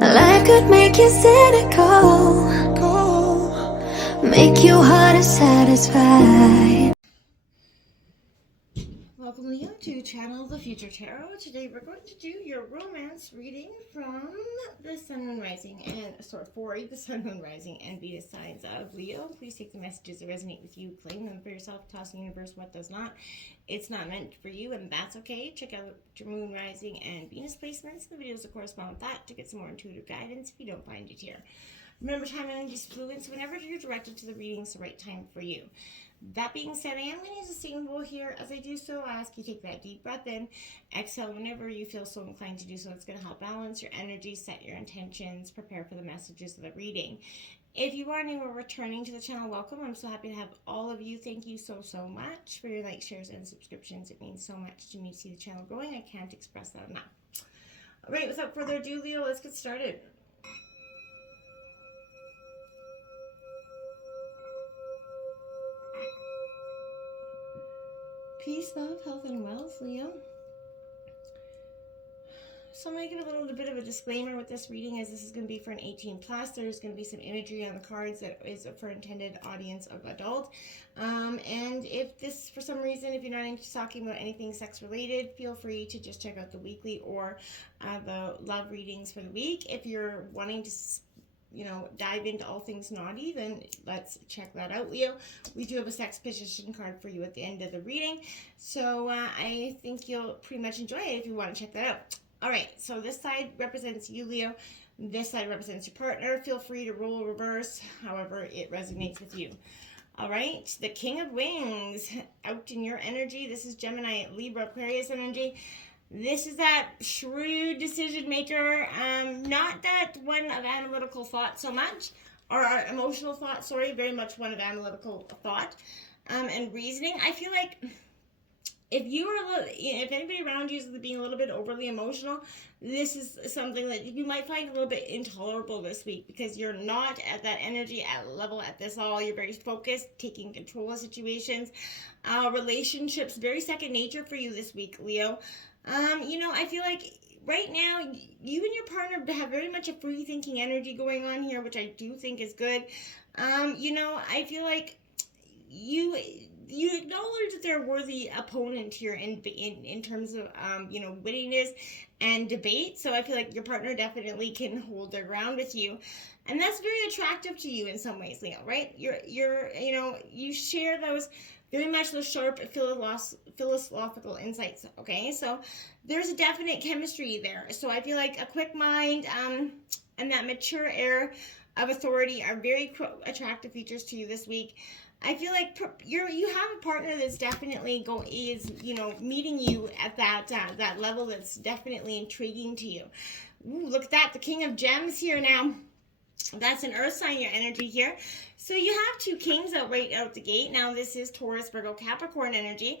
Life could make you cynical, make you hard to satisfy. Welcome, Leo, to Channel the Future Tarot. Today we're going to do your romance reading from the Sun, Moon, Rising, and the Sun, Moon, Rising, and Venus signs of Leo. Please take the messages that resonate with you, claim them for yourself, toss the universe what does not. It's not meant for you, and that's okay. Check out your Moon, Rising, and Venus placements, the videos that correspond with that, to get some more intuitive guidance if you don't find it here. Remember, time and energy is fluid, so whenever you're directed to the reading, it's the right time for you. That being said, I am going to use a singing bowl here. As I do so, I ask you take that deep breath in, exhale whenever you feel so inclined to do so. It's going to help balance your energy, set your intentions, prepare for the messages of the reading. If you are new or returning to the channel, welcome. I'm so happy to have all of you. Thank you so much for your likes, shares, and subscriptions. It means so much to me to see the channel growing. I can't express that enough. All right, without further ado, Leo, let's get started. Peace, love, health, and wealth, Leo. So I'm going to give a little bit of a disclaimer with this reading, as this is going to be for an 18 plus. There's going to be some imagery on the cards that is for intended audience of adult. And if this, for some reason, if you're not into talking about anything sex related, feel free to just check out the weekly or the love readings for the week. If you're wanting to dive into all things naughty, then let's check that out, Leo. We do have a sex position card for you at the end of the reading, so I think you'll pretty much enjoy it if you want to check that out. All right, so this side represents you, Leo. This side represents your partner. Feel free to roll reverse, however it resonates with you. All right, the King of Wings, out in your energy. This is Gemini, Libra, Aquarius energy. This is that shrewd decision maker, not that one of analytical thought so much, or emotional thought, sorry, very much one of analytical thought and reasoning. I feel like if anybody around you is being a little bit overly emotional, this is something that you might find a little bit intolerable this week, because you're not at that energy level at this all. You're very focused, taking control of situations. Relationships, very second nature for you this week, Leo. I feel like right now, you and your partner have very much a free-thinking energy going on here, which I do think is good. I feel like you acknowledge that they're a worthy opponent here in terms of, wittiness and debate. So I feel like your partner definitely can hold their ground with you. And that's very attractive to you in some ways, Leo, right? You share those very much those sharp philosophical insights, okay? So there's a definite chemistry there. So I feel like a quick mind and that mature air of authority are very attractive features to you this week. I feel like you have a partner that's definitely meeting you at that level that's definitely intriguing to you. Ooh, look at that, the King of Gems here now. That's an earth sign, your energy here. So you have two kings right out the gate. Now this is Taurus, Virgo, Capricorn energy.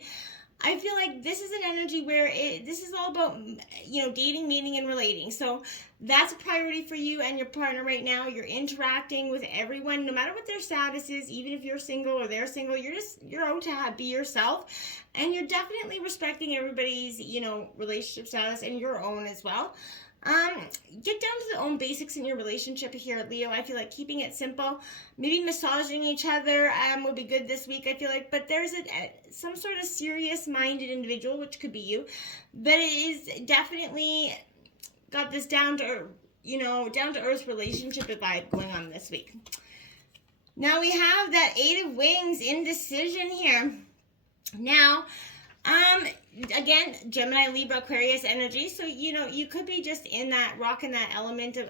I feel like this is an energy where this is all about, dating, meeting, and relating. So that's a priority for you and your partner right now. You're interacting with everyone, no matter what their status is. Even if you're single or they're single, you're out to be yourself. And you're definitely respecting everybody's, relationship status and your own as well. Get down to the own basics in your relationship here, Leo. I feel like keeping it simple, maybe massaging each other would be good this week, I feel like. But there's some sort of serious-minded individual, which could be you, but it is definitely got this down to earth relationship vibe going on this week. Now we have that Eight of Wings, indecision here. Now, again, Gemini, Libra, Aquarius energy. So, you could be just in that, rocking that element of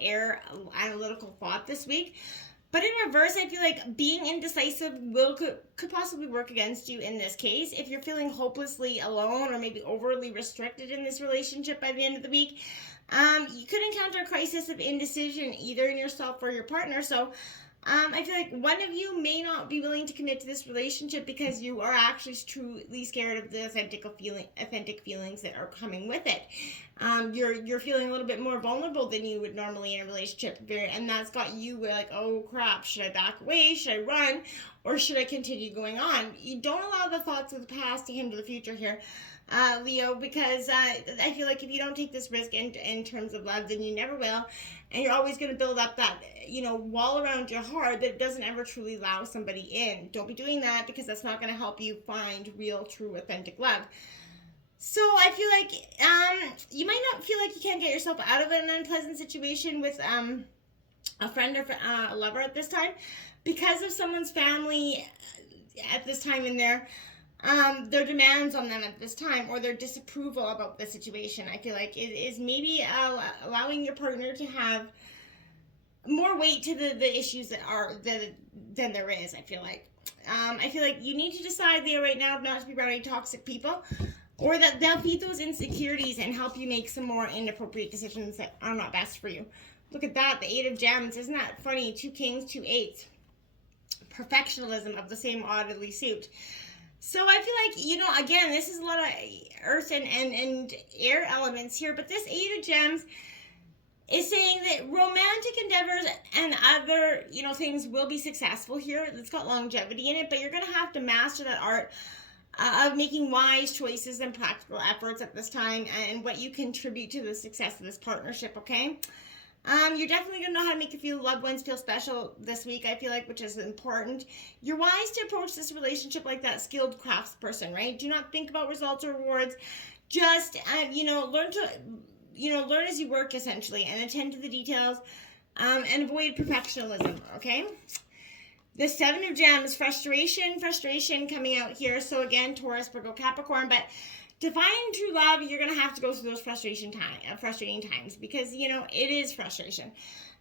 air analytical thought this week. But in reverse, I feel like being indecisive could possibly work against you in this case. If you're feeling hopelessly alone or maybe overly restricted in this relationship by the end of the week, you could encounter a crisis of indecision either in yourself or your partner. So, I feel like one of you may not be willing to commit to this relationship because you are actually truly scared of the authentic feelings that are coming with it. You're feeling a little bit more vulnerable than you would normally in a relationship, and that's got you like, oh crap, should I back away? Should I run? Or should I continue going on? You don't allow the thoughts of the past to hinder the future here. Leo, because I feel like if you don't take this risk in terms of love, then you never will. And you're always going to build up that, wall around your heart that doesn't ever truly allow somebody in. Don't be doing that, because that's not going to help you find real, true, authentic love. So I feel like you might not feel like you can't get yourself out of an unpleasant situation with a friend or a lover at this time, because of someone's family at this time in their demands on them at this time, or their disapproval about the situation. I feel like it is maybe allowing your partner to have more weight to the issues than there is. I feel like you need to decide there right now not to be around any toxic people, or that they'll feed those insecurities and help you make some more inappropriate decisions that are not best for you. Look at that, the 8 of Gems. Isn't that funny? 2 kings, 2 8s. Perfectionism of the same oddly suit. So I feel like, again, this is a lot of earth and air elements here, but this 8 of Gems is saying that romantic endeavors and other, things will be successful here. It's got longevity in it, but you're going to have to master that art of making wise choices and practical efforts at this time, and what you contribute to the success of this partnership, okay? You're definitely going to know how to make your loved ones feel special this week, I feel like, which is important. You're wise to approach this relationship like that skilled craftsperson, right? Do not think about results or rewards. Just, learn as you work, essentially, and attend to the details, and avoid perfectionism, okay? The 7 of Gems, frustration coming out here. So again, Taurus, Virgo, Capricorn, but to find true love, you're going to have to go through those frustrating times, because, it is frustration.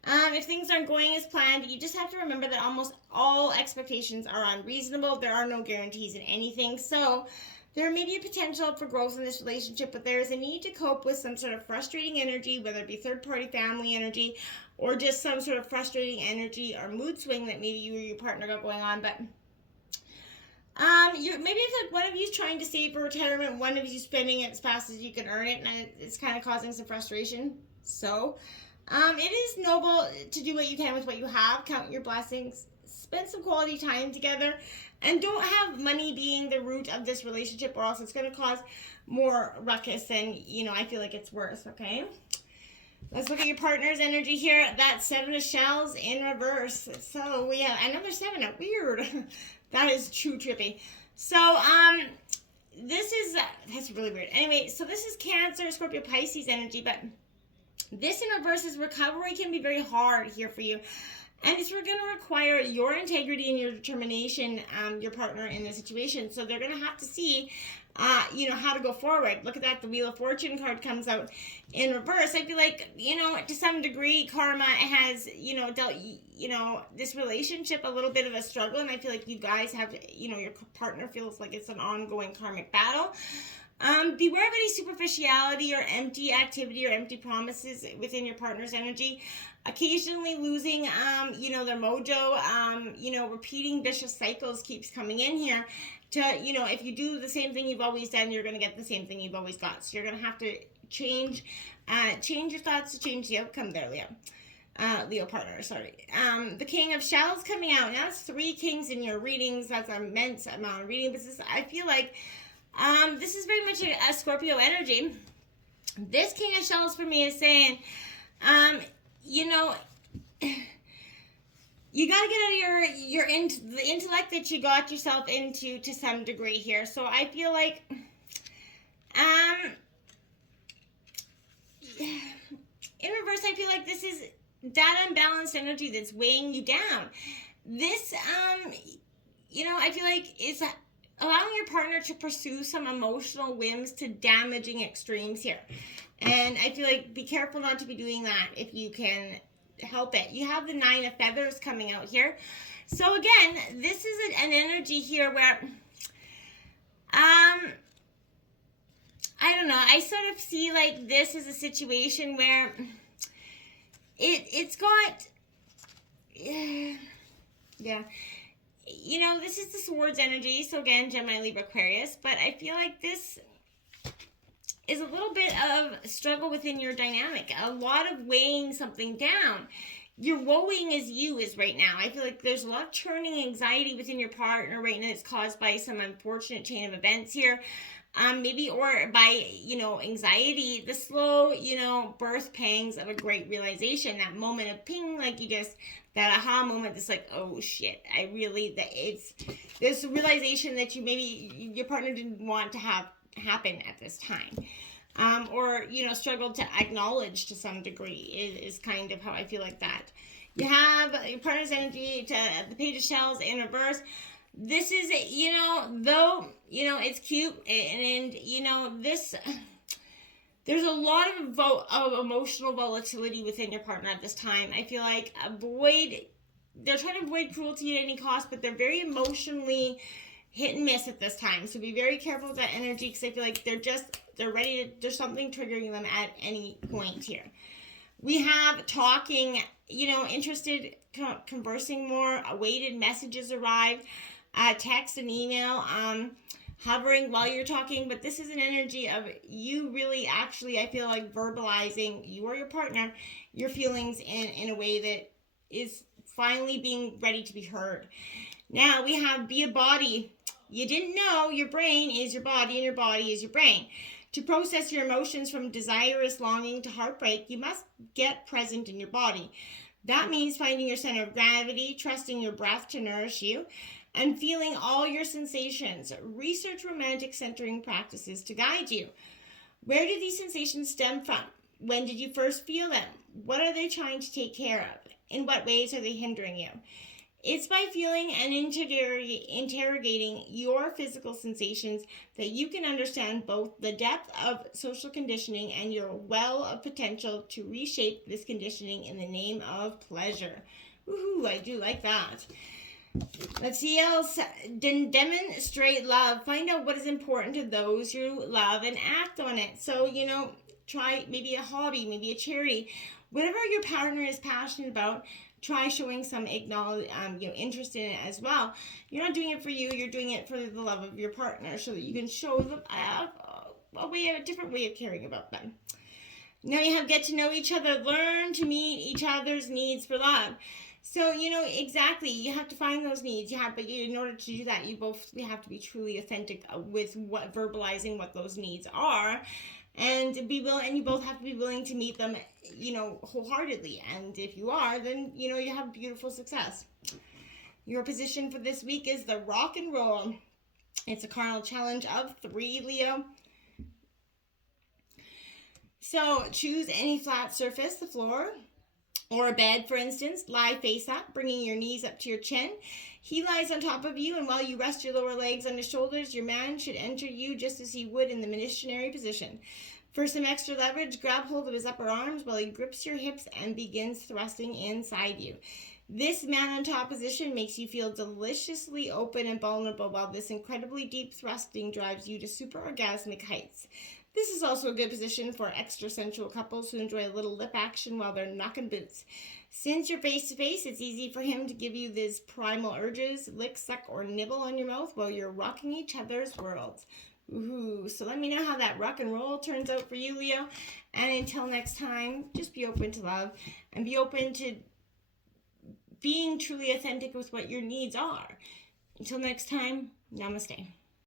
If things aren't going as planned, you just have to remember that almost all expectations are unreasonable. There are no guarantees in anything. So there may be a potential for growth in this relationship, but there is a need to cope with some sort of frustrating energy, whether it be third-party family energy, or just some sort of frustrating energy or mood swing that maybe you or your partner got going on. But maybe if like one of you is trying to save for retirement, one of you spending it as fast as you can earn it, and it's kind of causing some frustration. So it is noble to do what you can with what you have. Count your blessings, spend some quality time together, and don't have money being the root of this relationship, or else it's going to cause more ruckus than I feel like it's worth. Okay, let's look at your partner's energy here. That 7 of Shells in reverse. So we have another 7. Weird. That is true trippy. So, that's really weird. Anyway, so this is Cancer, Scorpio, Pisces energy, but this in reverse is recovery can be very hard here for you. And it's going to require your integrity and your determination, your partner in this situation. So they're going to have to see, how to go forward. Look at that. The Wheel of Fortune card comes out in reverse. I feel like, to some degree, karma has, dealt, this relationship a little bit of a struggle. And I feel like you guys have, your partner feels like it's an ongoing karmic battle. Beware of any superficiality or empty activity or empty promises within your partner's energy. Occasionally losing, their mojo, repeating vicious cycles keeps coming in here. If you do the same thing you've always done, you're going to get the same thing you've always got. So you're going to have to change your thoughts to change the outcome there, Leo. Leo partner, sorry. The King of Shells coming out. Now that's 3 kings in your readings. That's an immense amount of reading. I feel like this is very much a Scorpio energy. This King of Shells for me is saying, you got to get out of the intellect that you got yourself into to some degree here. So I feel like, in reverse, I feel like this is that unbalanced energy that's weighing you down. This, I feel like it's allowing your partner to pursue some emotional whims to damaging extremes here. And I feel like be careful not to be doing that if you can help it. You have the 9 of Feathers coming out here. So again, this is an energy here where, I don't know, I sort of see like this is a situation where it's got, yeah. This is the Swords energy. So again, Gemini, Libra, Aquarius. But I feel like this is a little bit of struggle within your dynamic. A lot of weighing something down. Your woeing as you is right now. I feel like there's a lot of churning anxiety within your partner right now. It's caused by some unfortunate chain of events here. maybe, or by, anxiety, the slow, birth pangs of a great realization, that moment of ping, like that aha moment that's like, oh shit, it's this realization that maybe your partner didn't want to have happen at this time. Or struggled to acknowledge to some degree is kind of how I feel like that. You have your partner's energy to the Page of Shells in reverse. This is, though, it's cute, and this, there's a lot of emotional volatility within your partner at this time. I feel like they're trying to avoid cruelty at any cost, but they're very emotionally hit and miss at this time. So be very careful with that energy, because I feel like they're ready to, there's something triggering them at any point here. We have talking, interested, conversing more, awaited messages arrive, text and email, hovering while you're talking. But this is an energy of you really actually, I feel like, verbalizing, you or your partner, your feelings in a way that is finally being ready to be heard. Now we have be a body. You didn't know your brain is your body and your body is your brain. To process your emotions from desirous longing to heartbreak, you must get present in your body. That means finding your center of gravity, trusting your breath to nourish you, and feeling all your sensations. Research romantic centering practices to guide you. Where do these sensations stem from? When did you first feel them? What are they trying to take care of? In what ways are they hindering you? It's by feeling and interrogating your physical sensations that you can understand both the depth of social conditioning and your well of potential to reshape this conditioning in the name of pleasure. Woohoo, I do like that. Let's see else. Demonstrate love. Find out what is important to those you love and act on it. So, try maybe a hobby, maybe a charity. Whatever your partner is passionate about, try showing some interest in it as well. You're not doing it for you, you're doing it for the love of your partner, so that you can show them a different way of caring about them. Now you have get to know each other, learn to meet each other's needs for love. So, exactly, you have to find those needs. But in order to do that, you have to be truly authentic with verbalizing what those needs are, and you both have to be willing to meet them, wholeheartedly. And if you are, then, you have beautiful success. Your position for this week is the rock and roll. It's a carnal challenge of 3, Leo. So choose any flat surface, the floor, or a bed, for instance. Lie face up, bringing your knees up to your chin. He lies on top of you, and while you rest your lower legs on his shoulders, your man should enter you just as he would in the missionary position. For some extra leverage, grab hold of his upper arms while he grips your hips and begins thrusting inside you. This man on top position makes you feel deliciously open and vulnerable, while this incredibly deep thrusting drives you to super orgasmic heights. This is also a good position for extra sensual couples who enjoy a little lip action while they're knocking boots. Since you're face to face, it's easy for him to give you these primal urges, lick, suck, or nibble on your mouth while you're rocking each other's worlds. Ooh, so let me know how that rock and roll turns out for you, Leo. And until next time, just be open to love and be open to being truly authentic with what your needs are. Until next time, namaste.